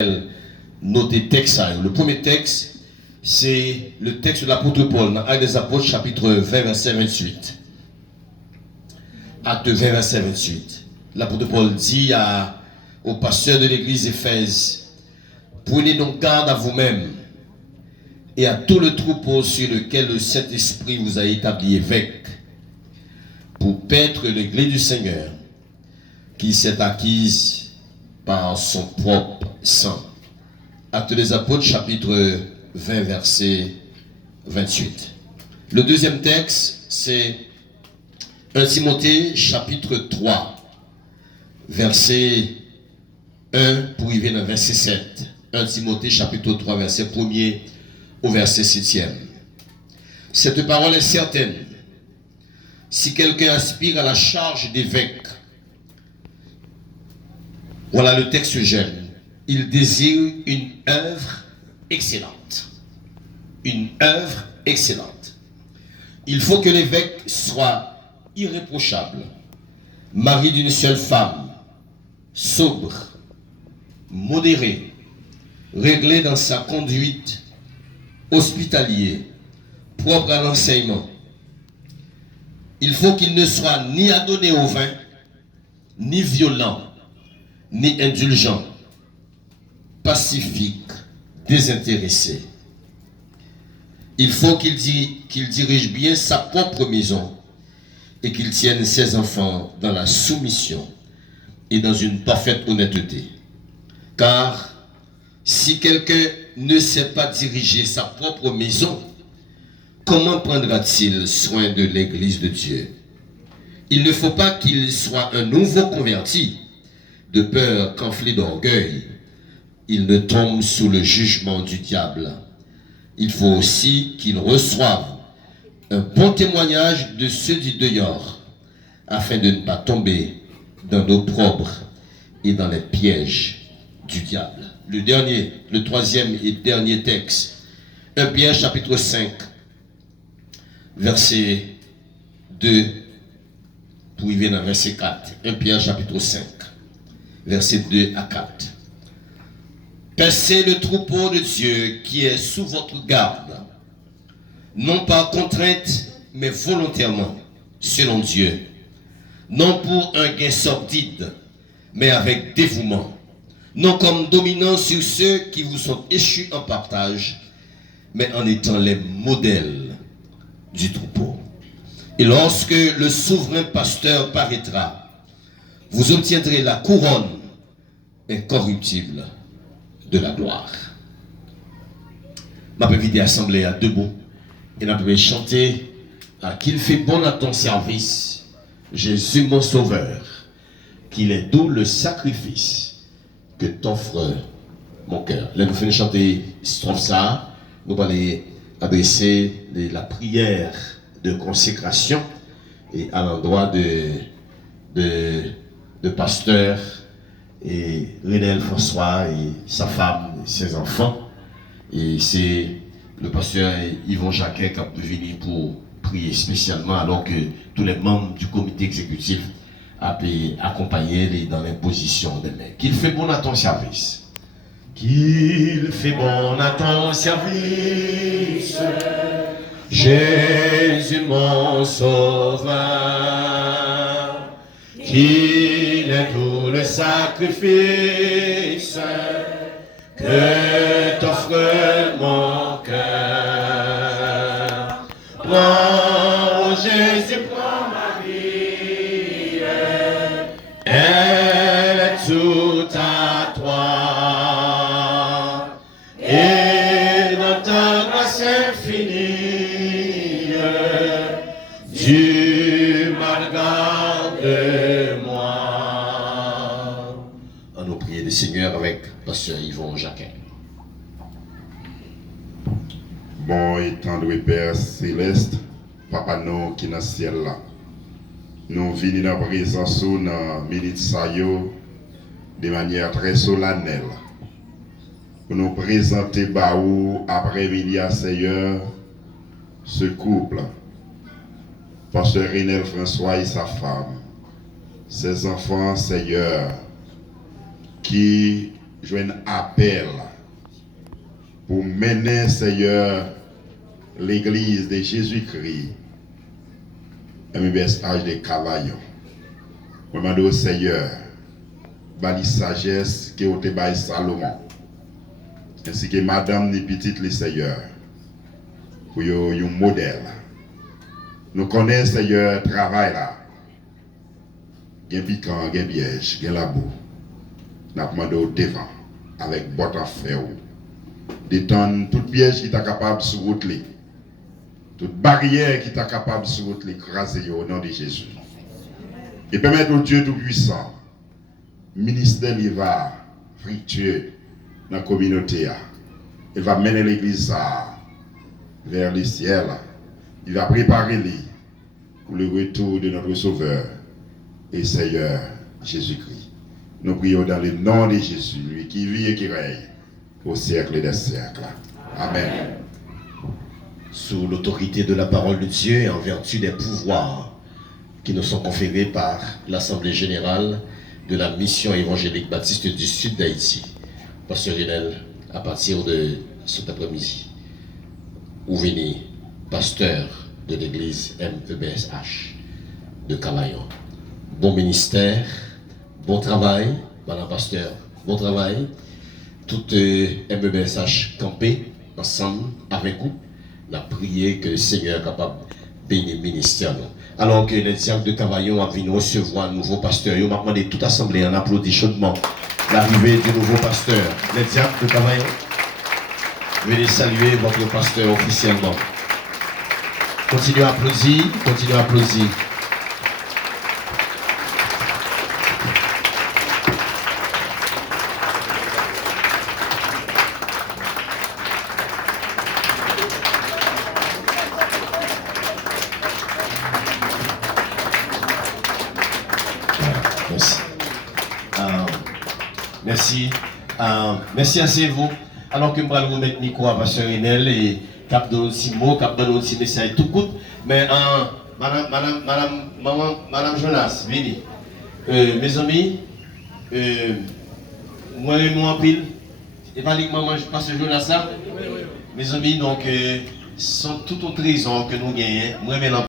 nos textes. Le premier texte, c'est le texte de l'apôtre Paul dans Actes des Apôtres, chapitre 20, verset 28. Acte 20, verset 28. L'apôtre Paul dit au pasteur de l'église Éphèse: prenez donc garde à vous-même et à tout le troupeau sur lequel le Saint-Esprit vous a établi évêque, pour paître l'église du Seigneur, qui s'est acquise par son propre sang. Actes des Apôtres, chapitre 20, verset 28. Le deuxième texte, c'est 1 Timothée, chapitre 3, verset 1 pour arriver dans verset 7. 1 Timothée, chapitre 3, verset 1er au verset 7e. Cette parole est certaine. Si quelqu'un aspire à la charge d'évêque, voilà le texte que j'aime. Il désire une œuvre excellente. Une œuvre excellente. Il faut que l'évêque soit irréprochable, mari d'une seule femme, sobre, modéré, réglé dans sa conduite, hospitalier, propre à l'enseignement. Il faut qu'il ne soit ni adonné au vin, ni violent, ni indulgent, pacifique, désintéressé. Il faut qu'il dirige bien sa propre maison et qu'il tienne ses enfants dans la soumission et dans une parfaite honnêteté. Car si quelqu'un ne sait pas diriger sa propre maison, comment prendra-t-il soin de l'église de Dieu? Il ne faut pas qu'il soit un nouveau converti, de peur qu'enflé d'orgueil, il ne tombe sous le jugement du diable. Il faut aussi qu'il reçoive un bon témoignage de ceux du dehors, afin de ne pas tomber dans l'opprobre et dans les pièges du diable. Le troisième et dernier texte, 1 Pierre chapitre 5, verset 2, pour arriver dans verset 4. 1 Pierre chapitre 5, verset 2 à 4. Paissez le troupeau de Dieu qui est sous votre garde, non par contrainte, mais volontairement, selon Dieu, non pour un gain sordide, mais avec dévouement, non comme dominant sur ceux qui vous sont échus en partage, mais en étant les modèles du troupeau. Et lorsque le souverain pasteur paraîtra, vous obtiendrez la couronne incorruptible de la gloire. Ma petite assemblée à debout et nous pouvons chanter à qu'il fait bon à ton service, Jésus mon sauveur, qu'il est doux le sacrifice que t'offre mon cœur. Là nous finissons de chanter strophe ça, nous allons adresser la prière de consécration et à l'endroit de pasteur et Renel François et sa femme et ses enfants. Et c'est le pasteur Yvon Jacquet qui a venu pour prier spécialement, alors que tous les membres du comité exécutif ont accompagné dans l'imposition des mains. Qu'il fait bon à ton service. Qu'il fait bon à ton service, Jésus mon sauveur, qu'il est tout le sacrifice que t'offre mon cœur. Prends, Jésus, prends ma vie, elle est toute à toi. Et dans ta grâce infinie, tu m'as gardé moi. On nous prier le Seigneur avec pasteur Yvon Jacquet. Bon et tendre Père Céleste, Papa nous qui est dans le ciel là, nous venons dans la présence dans la minute de manière très solennelle. Pour nous présenter Baou après-midi à Seigneur, ce couple, Pasteur Renel François et sa femme, ses enfants, Seigneur, qui jouer un appel pour mener, Seigneur, l'église de Jésus-Christ, MBSH de Cavaillon. Je demande au Seigneur, la sagesse qui a été Salomon, ainsi que madame ni petite les Seigneur, pour un modèle. Nous connaissons, Seigneur, le travail là. Il y a piquant, il y a piège, il y a la boue. Nous avons demandé au devant, avec botte à fer, d'étendre tout piège qui est capable de se route, toute barrière qui est capable de se route, écraser au nom de Jésus. Et permettre au Dieu Tout-Puissant, ministère il va fructueux dans la communauté. Il va mener l'église vers le ciel. Il va préparer les pour le retour de notre Sauveur et Seigneur Jésus-Christ. Nous prions dans le nom de Jésus, lui qui vit et qui règne au siècle des siècles. Amen. Sous l'autorité de la parole de Dieu et en vertu des pouvoirs qui nous sont conférés par l'Assemblée générale de la mission évangélique baptiste du sud d'Haïti, Pasteur Lionel, à partir de cet après-midi, où venez pasteur de l'église MEBSH de Cavaillon. Bon ministère, bon travail, madame pasteur, bon travail. Tout MEBSH campé ensemble avec vous. On a prié que le Seigneur est capable de bénir le ministère. Alors que les diacres de Cavaillon ont venu recevoir un nouveau pasteur, ils m'ont demandé toute assemblée en applaudit chaudement l'arrivée du nouveau pasteur. Les diacres de Cavaillon, venez saluer votre pasteur officiellement. Continuez à applaudir, continuez à applaudir. Merci. Merci à vous. Alors que je vais remettre le micro à Pasteur Enel et cap donner un petit mot, cap donner un petit message tout court. Mais Madame Jonas, venez. Mes amis, moi et moi en pile, et pas uniquement Pasteur Jonas là. Mes amis, donc, sont tout autre raison que nous gagnons. Moi,